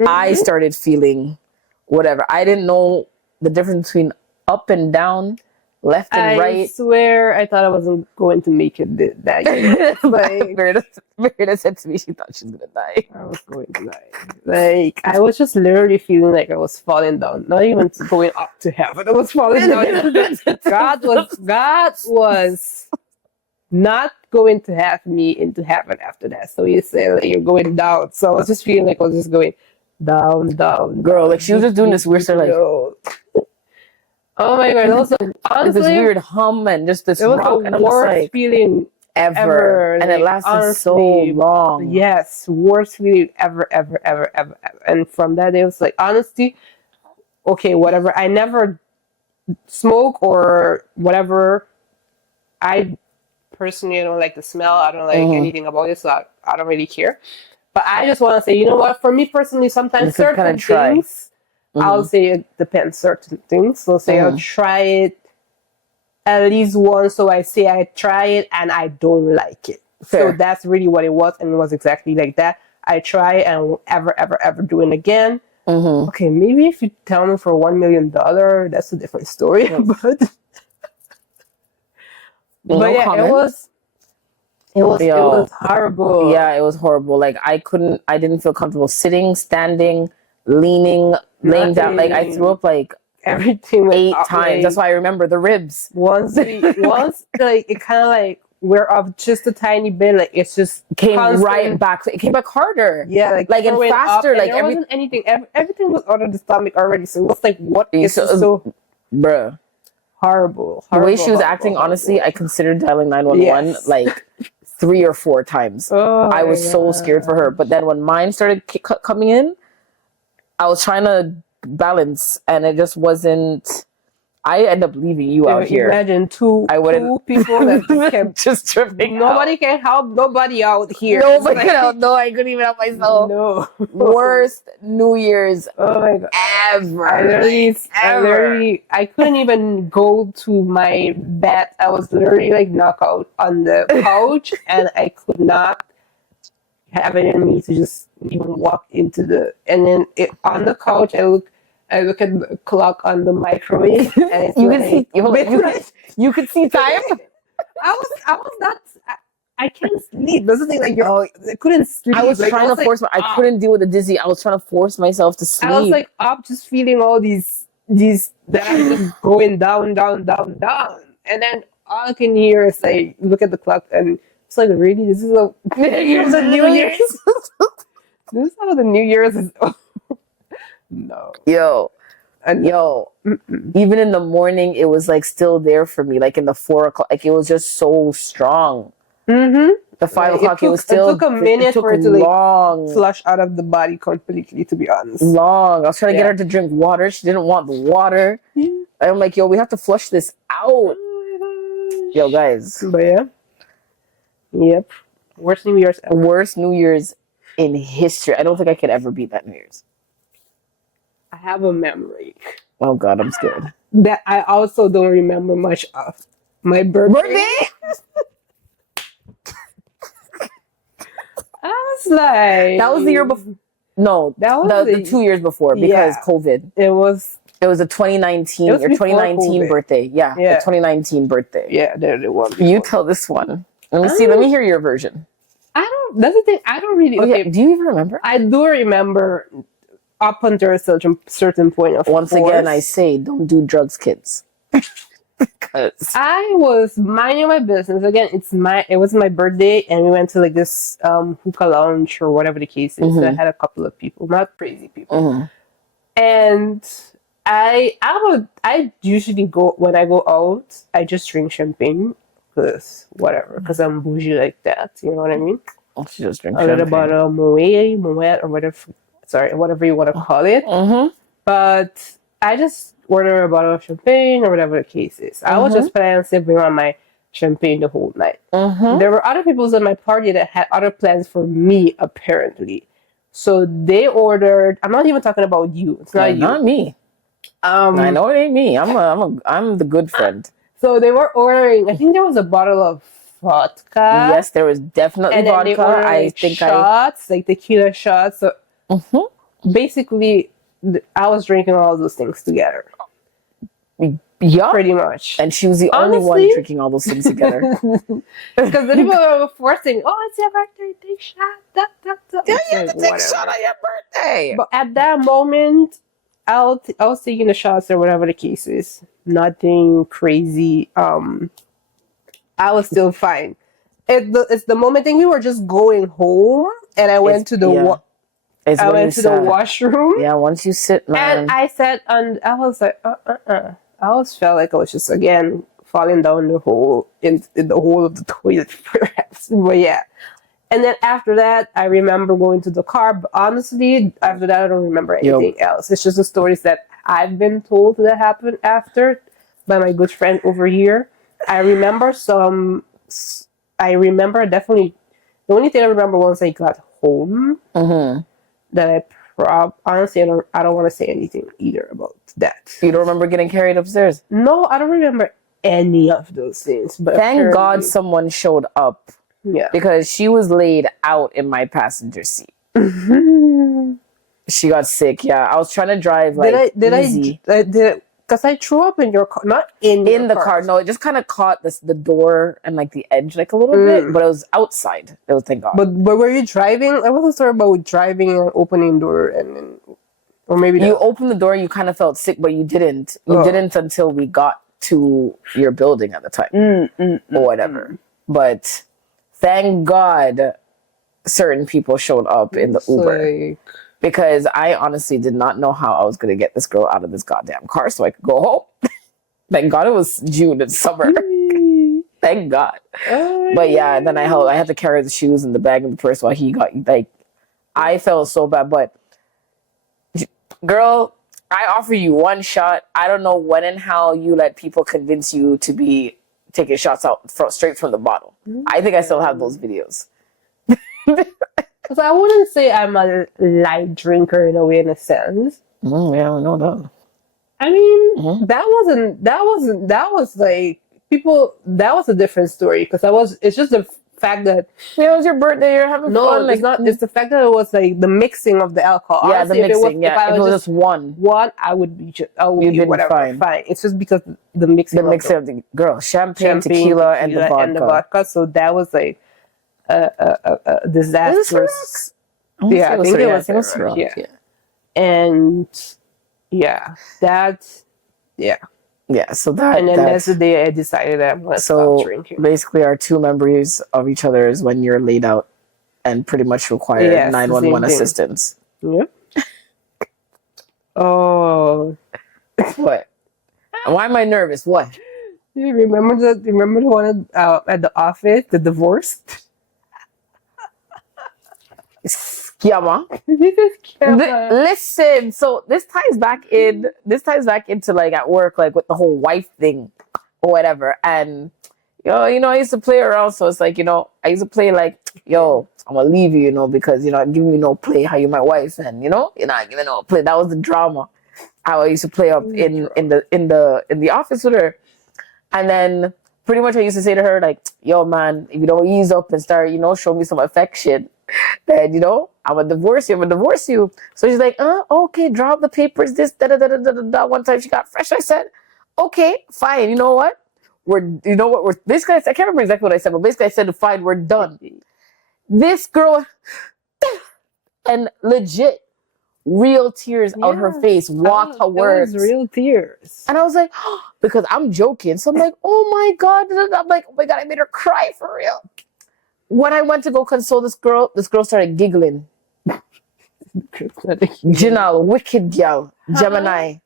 I started feeling whatever. I didn't know the difference between up and down, left and right. I swear I thought I wasn't going to make it that year. Like, Merida said to me she thought she was going to die. I was going to die. Like, I was just literally feeling like I was falling down. Not even going up to heaven. I was falling down. God was not going to have me into heaven after that. So you say like, you're going down. So I was just feeling like I was just going down, down, Girl, down, like she was just doing this weird sort of like, oh my god, also honestly, this weird hum and just this it was rock, the and I'm just worst like, feeling ever. And like, it lasted honestly, so long. Yes, worst feeling ever. And from that day, it was like, honestly, okay, whatever. I never smoke or whatever. I personally don't like the smell. I don't like anything about it, so I don't really care. But I just want to say, you know what? For me personally, sometimes certain things, I'll say it depends certain things. So say I'll try it at least once. So I say I try it and I don't like it. Fair. So that's really what it was, and it was exactly like that. I try it and won't ever do it again. Okay, maybe if you tell me for $1 million, that's a different story. But yeah, comment. it was horrible. Yeah, it was horrible. Like I didn't feel comfortable sitting, standing, leaning, laying down. Like I threw up like everything 8 times. That's why I remember the ribs. Once like it kind of like we're up just a tiny bit. Like it's just came constant. Right back. It came back harder. Yeah, like and faster. Up, like there wasn't anything. Everything was out of the stomach already. So it was like, what is so bruh. Horrible. The way she was acting, honestly, I considered dialing 911 like 3 or 4 times. I was so scared for her. But then when mine started coming in, I was trying to balance, and it just wasn't. I end up leaving you out here. Imagine two people that kept just tripping. Nobody can help nobody out here. Nobody can help. No, I couldn't even help myself. No. Worst New Year's ever. I couldn't even go to my bed. I was literally like knocked out on the couch, and I could not have it in me to just even walk into and then on the couch I look at the clock on the microwave, and you could see time. I was not. I can't sleep. That's the thing. Like I couldn't sleep. I was trying to force. I couldn't deal with the dizzy. I was trying to force myself to sleep. I was like up, just feeling all these that I'm just going down, and then all I can hear is like look at the clock, and it's like, really, this is a New Year's. This is how the New Year's is. No. Yo. Even in the morning, it was like still there for me. Like in the 4 o'clock, like it was just so strong. The 5 o'clock, it was still. It took a minute for it to long flush out of the body completely. To be honest, long. I was trying to get her to drink water. She didn't want the water. I'm like, yo, we have to flush this out. Yo, guys. But yeah. Yep. Worst New Year's ever. Worst New Year's in history. I don't think I could ever beat that New Year's. I have a memory. Oh God, I'm scared. That I also don't remember much of. My birthday? I was like... That was the year before. No, that was the 2 years before because COVID. It was a 2019 or 2019 birthday. Yeah, the 2019 birthday. Yeah, there it was. You tell this one. Let me see. Let me hear your version. That's the thing. I don't really... Okay, do you even remember? I do remember... Up until a certain point of Once again, I say, don't do drugs, kids. Because I was minding my business. Again, it was my birthday, and we went to like this hookah lounge or whatever the case is. So I had a couple of people, not crazy people. And I usually go, when I go out, I just drink champagne because I'm bougie like that. You know what I mean? She just drinks a little bottle of Moet or whatever. Sorry, whatever you want to call it. But I just order a bottle of champagne or whatever the case is. I was just planning on sipping on my champagne the whole night. There were other people in my party that had other plans for me, apparently. So they ordered. I'm not even talking about you. It's not you. Not me. I know it ain't me. I'm the good friend. So they were ordering. I think there was a bottle of vodka. Yes, there was definitely vodka. Then they ordered, I think shots, like tequila shots. So basically, I was drinking all those things together. Yeah, pretty much. And she was the only one drinking all those things together. Because the people were forcing, "Oh, it's your birthday, take shot." Yeah, you have to take a shot on your birthday. But at that moment, I was taking the shots or whatever the case is. Nothing crazy. I was still fine. it's the moment. I think we were just going home, and I went to the washroom. Yeah, once you sit, man. And I sat and I was like, I always felt like I was just again falling down the hole in the hole of the toilet, perhaps. But yeah. And then after that, I remember going to the car. But honestly, after that, I don't remember anything else. It's just the stories that I've been told that happened after by my good friend over here. I remember definitely. The only thing I remember once I got home that honestly, I don't want to say anything either about that. You don't remember getting carried upstairs? No, I don't remember any of those things. But thank God someone showed up. Yeah, because she was laid out in my passenger seat. She got sick. Yeah, I was trying to drive like easy. Because I threw up in your car, not in the car. No, it just kind of caught the door and like the edge like a little bit, but it was outside. It was thank God. But were you driving? I wasn't sure about driving and opening door or maybe you opened the door and you kind of felt sick, but you didn't. You didn't until we got to your building at the time or whatever. But thank God, certain people showed up in the Uber. Because I honestly did not know how I was going to get this girl out of this goddamn car so I could go home. Thank God it was June and summer. Thank God. But yeah, then I had to carry the shoes and the bag and the purse while he got, like, I felt so bad. But, girl, I offer you one shot. I don't know when and how you let people convince you to be taking shots out straight from the bottle. I think I still have those videos. Because I wouldn't say I'm a light drinker in a sense. Yeah, I know that. I mean, that was a different story because it's just the fact that it was your birthday, you're having fun. No, it's not. It's the fact that it was like the mixing of the alcohol. Yeah, honestly, the mixing. If I was just one, I would be whatever. Fine. It's just because the mixing of the girl, champagne, tequila, and the vodka. So that was like a disastrous. Yeah, I think it was wrong. Yeah. And yeah, yeah, so that... And then that's the day I decided that I'm going to stop drinking. Basically, our two memories of each other is when you're laid out and pretty much require 911 assistance. Yep. Oh. What? Why am I nervous? What? You remember the one at the office, the divorce? Scammer. Listen, so this ties back into like at work, like with the whole wife thing or whatever. And you know, I used to play around, so it's like, I used to play like, I'm gonna leave you, because you're not giving me no play how you my wife, and you're not giving no play. That was the drama how I used to play up in the office with her. And then pretty much I used to say to her, like, yo man, if you don't ease up and start, show me some affection, then, I'm gonna divorce you. So she's like, okay, drop the papers, this, da-da-da-da-da-da. One time she got fresh. I said, okay, fine. You know what? We're basically, I can't remember exactly what I said, but basically I said, fine, we're done. This girl, and legit, real tears out her face, walked her words. It was real tears. And I was like, because I'm joking. So I'm like, oh my God. I'm like, oh my God, I made her cry for real. When I went to go console this girl started giggling. Janelle, wicked girl. Gemini.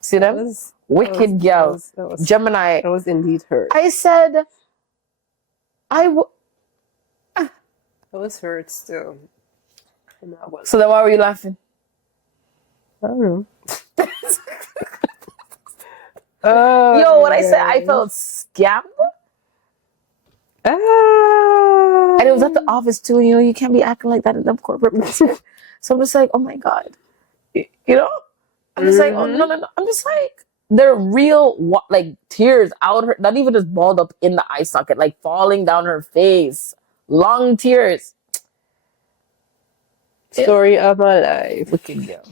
See them? Wicked girl. Gemini. That was indeed her. I said, That was hurt still. So then why were you laughing? I don't know. When I said I felt scammed. And it was at the office too, you can't be acting like that in the corporate places. So I'm just like, oh my God. I'm just like, oh no. I'm just like, they're real, like tears out her, not even just balled up in the eye socket, like falling down her face. Long tears. Story of my life. Wicked girl.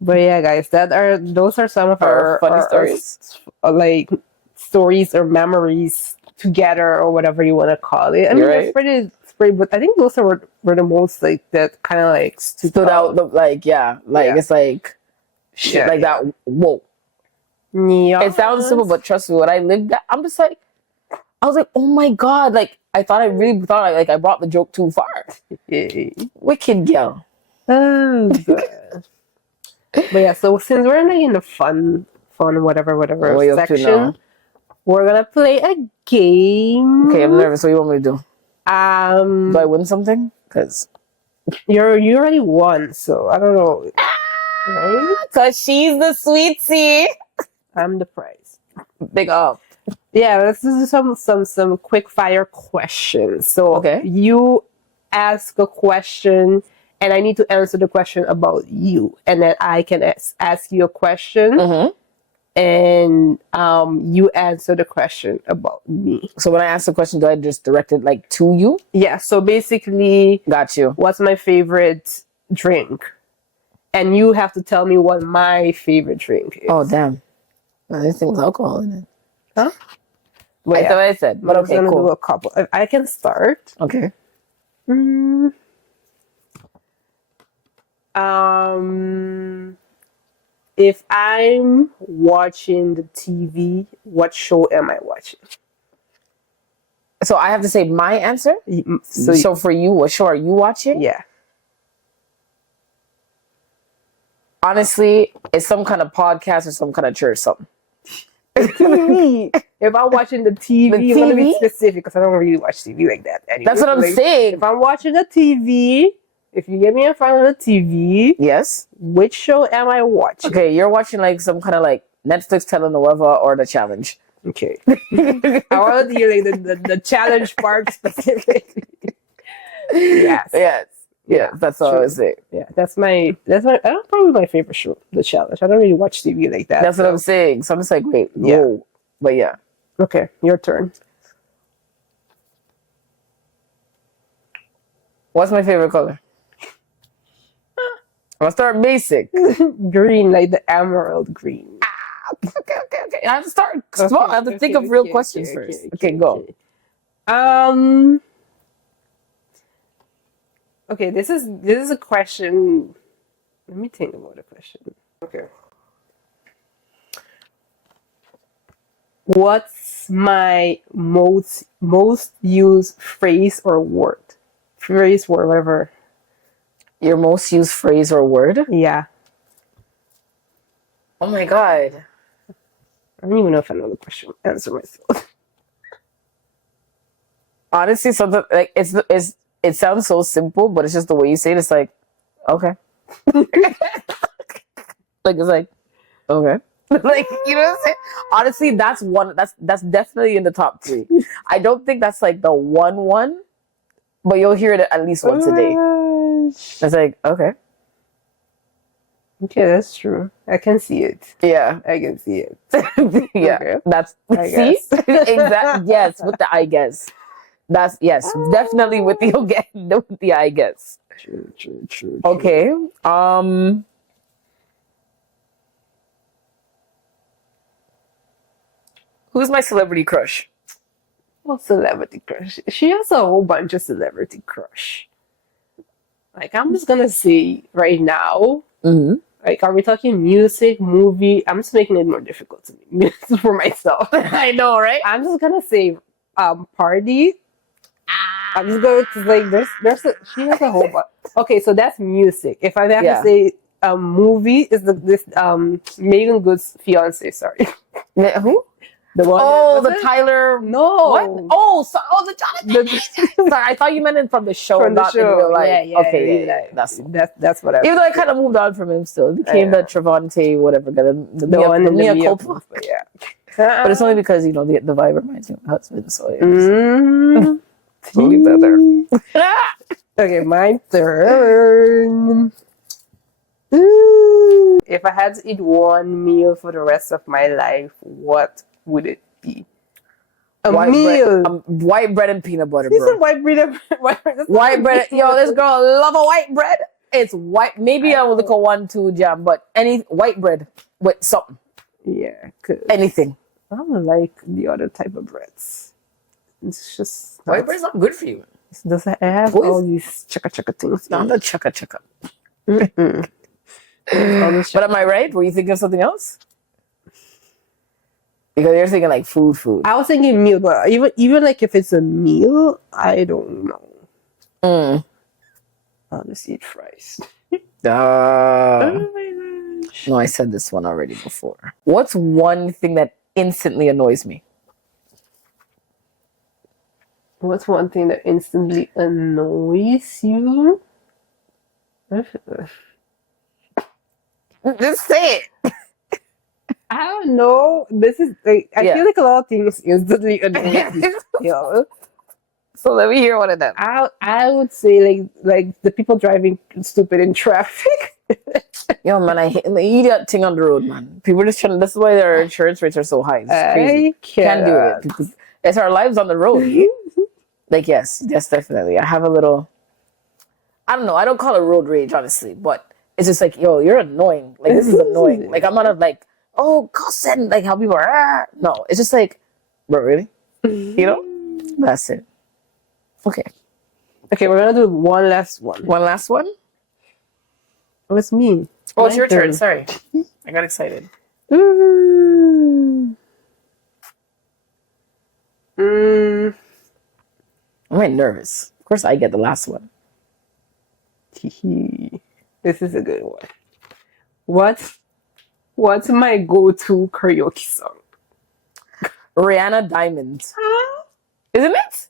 But yeah, guys, those are some of our funny stories. Like stories or memories together or whatever you want to call it. I mean, it's pretty, but I think those were the most like that kind of like stood out. It's like shit like that. Whoa. Yeah. It sounds simple, but trust me, when I lived that, I'm just like, I was like, oh my God. Like, I really thought I brought the joke too far. Wicked girl. Oh, good. But yeah, so since we're like in the fun, whatever What are you up to section, now? we're gonna play a game. Okay, I'm nervous. What do you want me to do? Do I win something? Because you already won, so I don't know. Right? Because she's the sweetie. I'm the prize. Big up. Yeah, let's do some quick fire questions. So Okay. you ask a question, and I need to answer the question about you, and then I can ask you a question, Mm-hmm. and you answer the question about me. So when I ask the question, do I just direct it like to you? Yeah. So basically, Got you. what's my favorite drink? And you have to tell me what my favorite drink is. Oh, damn. Anything with alcohol in it. Huh? Wait, that's what I said. But okay, gonna cool. do a couple. I can start. Okay. If I'm watching the TV, what show am I watching? So I have to say my answer? So for you, what show are you watching? Yeah. Honestly, it's some kind of podcast or some kind of church something. TV. If I'm watching the TV, I'm gonna be specific because I don't really watch TV like that. Anyway. That's what I'm saying. If I'm watching the TV, if you get me in front of the TV, yes. Which show am I watching? Okay, you're watching like some kind of like Netflix telenovela or The Challenge. Okay. I want to hear like the challenge part specifically. Yes. Yes. Yeah, that's all I would say. Yeah, that's probably my favorite show, The Challenge. I don't really watch TV like that. That's what I'm saying. So I'm just like, wait, yeah. Whoa. But yeah. Okay, your turn. What's my favorite color? I'll start basic. Green, like the emerald green. Okay. I have to start small. I have to think of real questions first. Okay, go. Okay, this is a question. Let me think about a question. Okay. What's my most used phrase or word? Phrase or whatever. Your most used phrase or word? Yeah. Oh my God. I don't even know if I know the question. Answer myself. Honestly, something like it sounds so simple, but it's just the way you say it. It's like, okay. Like it's like, okay. Like, you know what I'm saying? Honestly, that's definitely in the top 3. I don't think that's like the one, but you'll hear it at least once a day. It's like, okay. Okay, that's true. I can see it. Yeah. I can see it. Yeah. Okay. That's see? Exactly. Yes, with the I guess. That's yes, definitely with the I guess. True. Okay. Who's my celebrity crush? Well, celebrity crush. She has a whole bunch of celebrity crush. Like, I'm just gonna say right now. Mm-hmm. Like, are we talking music, movie? I'm just making it more difficult to me for myself. I know, right? I'm just gonna say, party. I'm just going to like she has a whole bunch. Okay, so that's music. If I have to say movie is this Megan Good's fiance. Sorry, who? The one. Oh, the Tyler. No. What? Oh, the Jonathan. Sorry, I thought you meant it from the show, from the not show. in real life. Yeah, okay, yeah. That's what I. Even though I kind of moved on from him, still it became the Trevante, whatever, the Mia Culpa. Yeah. But it's only because the vibe reminds me of my husband. So yeah. We'll leave that there. Okay, my turn. If I had to eat one meal for the rest of my life, what would it be? White bread and peanut butter, bro. You said white bread. White bread. Yo, this girl love a white bread. It's white. Maybe I will look at 1-2 jam, but any white bread with something. Yeah, anything. I don't like the other type of breads. It's just white bread's not good for you. Does it have all these chaka things? Not the chaka. But am I right? Were you thinking of something else? Because you're thinking like food. I was thinking meal, but even like if it's a meal, I don't know. I'll just eat fries. Oh my gosh. No, I said this one already before. What's one thing that instantly annoys me? What's one thing that instantly annoys you? Just say it. I don't know. This is like I feel like a lot of things instantly annoy me. Yeah. So let me hear one of them. I would say like the people driving stupid in traffic. Yo, man, I hate the idiot thing on the road, man. People just trying. This is why their insurance rates are so high. It's crazy. Can't do it. Because it's our lives on the road. Like yes, definitely. I have a little. I don't know. I don't call it road rage, honestly, but it's just like, yo, you're annoying. Like this is annoying. Like I'm not like, oh, cussing, like how people are. No, it's just like, bro, really? You know? That's it. Okay. Okay, we're gonna do one last one. One last one? Oh, it's me. Oh, it's your turn. Sorry. I got excited. I'm nervous. Of course I get the last one. This is a good one. What's my go-to karaoke song? Rihanna Diamonds. Isn't it?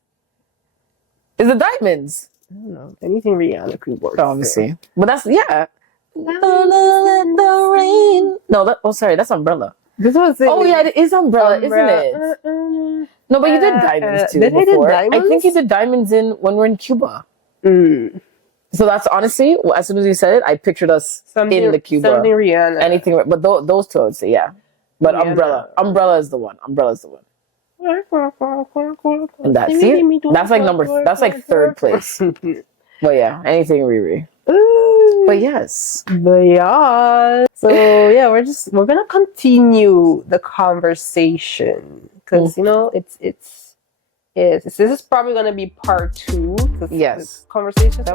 Is it Diamonds? I don't know. Anything Rihanna could work. Obviously. But that's, yeah. Let the rain. No, sorry, that's Umbrella. This was Oh, yeah, it is Umbrella, isn't it? No, but you did Diamonds too. Did before. I do Diamonds? I think you did Diamonds when we're in Cuba. So that's honestly, as soon as you said it, I pictured us in the Cuba. Something Rihanna. Anything, but those two I would say, yeah. But Rihanna. Umbrella is the one. Umbrella's the one. And that's like third place. But yeah, anything Riri. But yes. So yeah, we're gonna continue the conversation because you know it's this is probably gonna be part 2. Yes. Conversations.